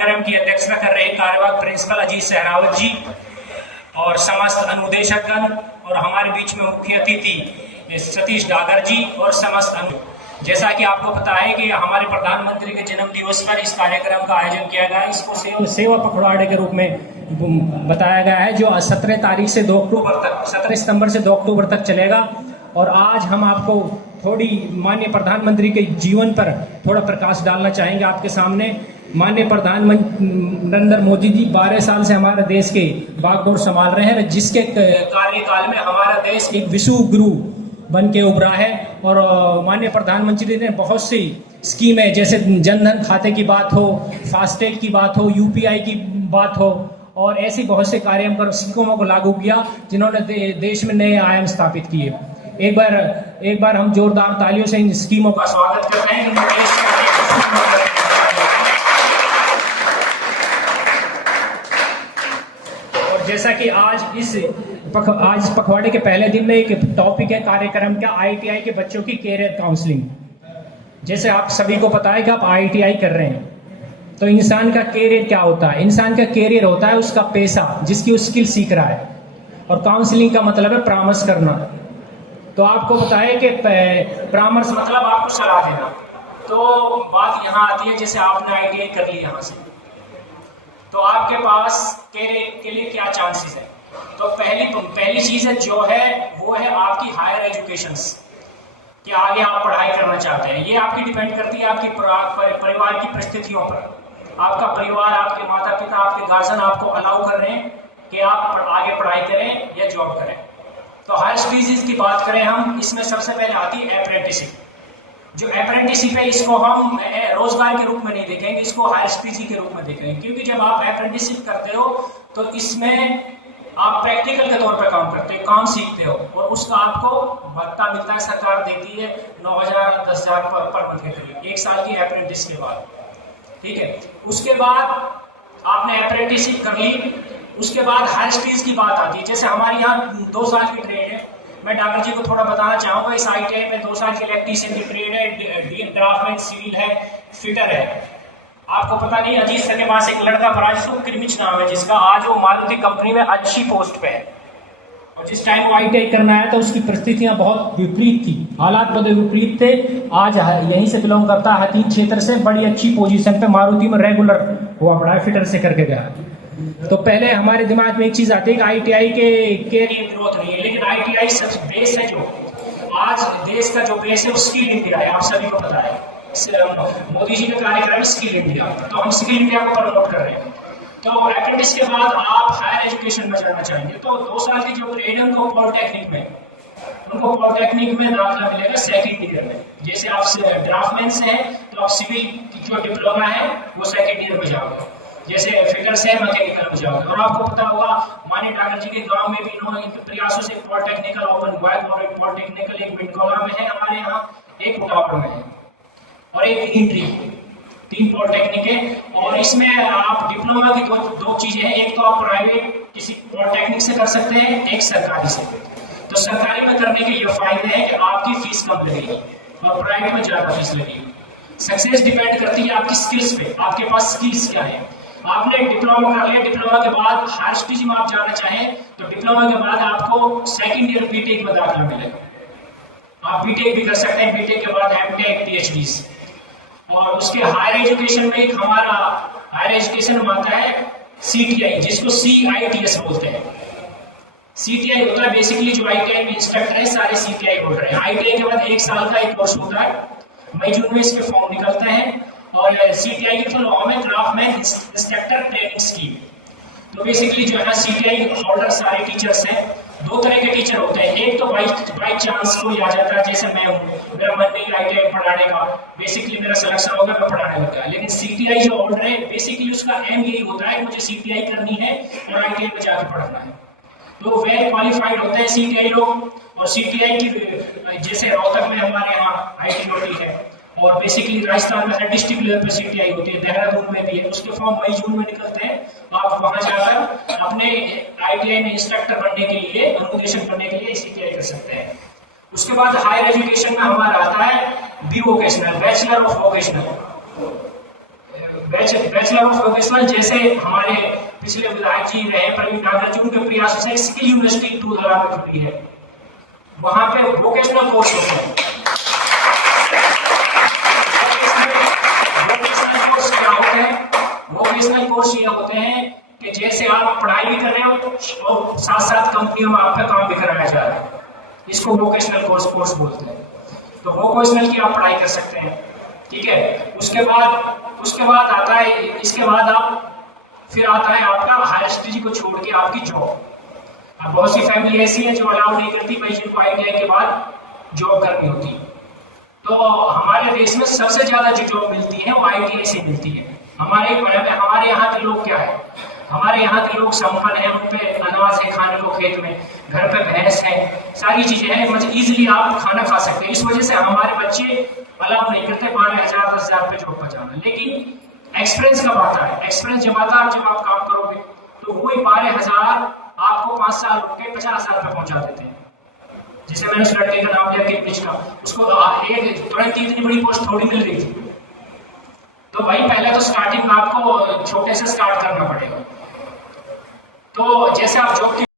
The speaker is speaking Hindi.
कार्यक्रम की अध्यक्षता कर रहे कार्यवाहक प्रिंसिपल अजीत सहरावत जी और समस्त अनुदेशकगण और हमारे बीच में मुख्य अतिथि सतीश डागर जी और समस्त जैसा कि आपको पता है कि हमारे प्रधानमंत्री के जन्म दिवस पर इस कार्यक्रम का आयोजन किया गया है। इसको सेवा पखवाड़े के रूप में बताया गया है, जो 17 सितंबर से 2 अक्टूबर तक चलेगा। और आज हम आपको थोड़ी माननीय प्रधानमंत्री के जीवन पर थोड़ा प्रकाश डालना चाहेंगे आपके सामने। माननीय प्रधानमंत्री नरेंद्र मोदी जी 12 साल से हमारे देश के बागडोर संभाल रहे हैं, जिसके कार्यकाल में हमारा देश एक विश्व गुरु बन के उभरा है। और माननीय प्रधानमंत्री ने बहुत सी स्कीमें, जैसे जनधन खाते की बात हो, फास्टैग की बात हो, यूपीआई की बात हो, और ऐसी बहुत से स्कीमों को लागू किया जिन्होंने देश में नए आयाम स्थापित किए। एक बार हम जोरदार तालियों से इन स्कीमों का स्वागत करते हैं। और जैसा कि आज पखवाड़े के पहले दिन में एक टॉपिक है कार्यक्रम का, आईटीआई के बच्चों की कैरियर काउंसलिंग। जैसे आप सभी को पता है कि आप आईटीआई कर रहे हैं, तो इंसान का कैरियर क्या होता है? इंसान का कैरियर होता है उसका पेशा, जिसकी वो स्किल सीख रहा है। और काउंसलिंग का मतलब है परामर्श करना। तो आपको पता है कि परामर्श मतलब आपको सलाह देना। तो बात यहाँ आती है, जैसे आपने आईटीआई कर ली यहाँ से, तो आपके पास कैरियर के लिए क्या चांसेस है? तो पहली चीज है जो है वो है आपकी हायर एजुकेशंस, कि आगे आप पढ़ाई करना चाहते हैं। ये आपकी डिपेंड करती है आपकी परिवार की परिस्थितियों पर। आपका परिवार, आपके माता पिता, आपके गार्जियन आपको अलाउ कर रहे हैं कि आप आगे पढ़ाई करें या जॉब करें। तो हायर स्टडीज की बात करें हम, इसमें सबसे पहले आती है अप्रेंटिसशिप। जो अप्रेंटिसशिप है, इसको हम रोजगार के रूप में नहीं देखेंगे, इसको हायर स्टडीज के रूप में देखेंगे। क्योंकि जब आप अप्रेंटिसशिप करते हो तो इसमें आप प्रैक्टिकल के तौर पर काम करते हो, काम सीखते हो, और उसका आपको भत्ता मिलता है, सरकार देती है 9,000 10,000 पर मंथ के करीब, 1 साल की अप्रेंटिस के बाद। ठीक है, उसके बाद आपने अप्रेंटिसशिप कर ली, उसके बाद हायर स्टडीज की बात आती है। जैसे हमारे यहाँ 2 साल की ट्रेड है। मैं डागर जी को थोड़ा बताना चाहूंगा, इस आईटीआई में 2 साल की इलेक्ट्रीशियन की ट्रेड है, ड्राफ्टमैन, सिविल है, फिटर है। आपको पता नहीं, अजीत सर के पास एक लड़का पड़ा जिसको किरमिच नाम है, जिसका आज वो मारुति कंपनी में अच्छी पोस्ट पे है। और जिस टाइम वो आईटीआई करना है तो उसकी परिस्थितियां बहुत विपरीत थी, हालात बहुत विपरीत थे। आज यहीं से बिलोंग करता है, हथीन क्षेत्र से, बड़ी अच्छी पोजीशन पे मारुति में रेगुलर हुआ पड़ा है, फिटर से करके गया। तो पहले हमारे दिमाग में एक चीज आती है कि आईटीआई के कैरियर ग्रोथ नहीं है, लेकिन आईटीआई सबसे बेस है। जो आज देश का जो बेस है वो स्किल इंडिया है, आप सभी को पता है। मोदी जी का कार्यक्रम स्किल इंडिया, तो हम स्किल इंडिया को प्रमोट कर रहे हैं। तो अप्रेंटिस के बाद आप हायर एजुकेशन में जाना चाहेंगे, तो 2 साल की जो ट्रेड है उनको पॉलिटेक्निक में दाखिला मिलेगा सेकेंड ईयर में। जैसे आप ड्राफ्टमैन से हैं तो आप सिविल की जो डिप्लोमा है वो सेकेंड ईयर में जाओगे, जैसे फिटर से मैकेनिकल में जाओगे। और आपको पता होगा माननीय डागर जी के गांव में भी इनके प्रयासों से पॉलिटेक्निकल ओपन हुआ है, और पॉलिटेक्निकल एक बिंडकोला में है हमारे यहाँ, एक उटापुर में है, और एक इंट्री, 3 पॉलिटेक्निक है। और इसमें आप डिप्लोमा की दो चीजें हैं, एक तो आप प्राइवेट किसी पॉलिटेक्निक से कर सकते हैं, एक सरकारी से। तो सरकारी में करने के ये फायदे हैं कि आपकी फीस कम लगेगी और प्राइवेट में ज्यादा फीस लगेगी। सक्सेस डिपेंड करती है आपकी स्किल्स पे, आपके पास स्किल्स क्या है। आपने डिप्लोमा कर लिया, डिप्लोमा के बाद हायर स्टडीज में आप जाना चाहें तो डिप्लोमा के बाद आपको सेकेंड ईयर बीटेक में दाखिला मिलेगा। आप बीटेक भी कर सकते हैं, बीटेक के बाद एमटेक, पीएचडी। और उसके हायर एजुकेशन में एक हमारा हायर एजुकेशन में आता है सीटीआई, जिसको CITS बोलते हैं। सीटीआई होता है बेसिकली जो आईटीआई में इंस्ट्रक्टर है, सारे सीटीआई बोल रहे हैं। आईटीआई के बाद 1 साल का एक कोर्स होता है, मई जून में इसके फॉर्म निकलते हैं। और सीटीआई की फुल फॉर्म है क्राफ्टमैन इंस्ट्रक्टर ट्रेनिंग स्कीम। तो बेसिकली जो है सीटीआई होल्डर सारे टीचर्स हैं। 2 तरह के टीचर होते हैं, एक तो बाई चांस कोई आ जाता है, जैसे मैं हूँ, मेरा मन नहीं आईटीआई पढ़ाने का, बेसिकली मेरा सिलेक्शन होगा, मैं पढ़ाने लगा। लेकिन सीटीआई जो होल्डर है, बेसिकली उसका एम यही होता है मुझे सीटीआई करनी है और आईटीआई में जाकर पढ़ना है। तो वेल क्वालिफाइड होते हैं सीटीआई लोग। और सीटीआई की जैसे रोहतक में हमारे यहाँ आईटी होती है, और बेसिकली राजस्थान में हर डिस्ट्रिक्ट लेवल पर सीटीआई होती है, देहरादून में भी है। उसके फॉर्म मई जून में निकलते हैं, आप वहां जाकर अपने आईटीआई में इंस्ट्रक्टर बनने के लिए, अनुदेशन करने के लिए सीटीआई कर सकते हैं। उसके बाद हायर एजुकेशन में हमारा आता है B vocational, bachelor of vocational. Bachelor of vocational, जैसे हमारे पिछले विधायक जी रहे प्रवीण डागर जी, उनके प्रयास से स्किल यूनिवर्सिटी दूधरा में खुली है, वहां पे वोकेशनल कोर्स होते हैं। वोकेशनल कोर्स क्या होते हैं? वोकेशनल कोर्स ये होते हैं कि जैसे आप पढ़ाई भी कर रहे हो और साथ साथ कंपनियों में आपका काम भी कराया जा रहा है, इसको वोकेशनल कोर्स बोलते हैं। तो वोकेशनल की आप पढ़ाई कर सकते हैं, ठीक है। उसके बाद आता है, इसके बाद फिर आता है आपका हायर स्टडी को छोड़ के आपकी जॉब। अब बहुत सी फैमिली ऐसी है जो अलाउ नहीं करती भाई जिनको ITI के बाद जॉब करनी होती, तो हमारे देश में सबसे ज्यादा जो जॉब मिलती है वो ITI से मिलती है। हमारे यहाँ के लोग क्या है, हमारे यहाँ के लोग संपन्न है, उन पे अनाज है खाने को खेत में, घर पे भैंस है, सारी चीजें हैं, मतलब इजिली आप खाना खा सकते हैं। इस वजह से हमारे बच्चे अलाउ नहीं करते 12,000 10,000 पे जॉब पर जाना। लेकिन एक्सपीरियंस कब आता है? एक्सपीरियंस जब आता है जब आप काम करोगे, तो वही 12,000 आपको 5 साल रुक के 50,000 पे पहुंचा देते हैं। जैसे मैंने उस लड़के का नाम लिया किम्पिच का, उसको तुरंत इतनी बड़ी पोस्ट थोड़ी मिल रही थी। तो भाई पहले तो स्टार्टिंग में आपको छोटे से स्टार्ट करना पड़ेगा। तो जैसे आप जॉब की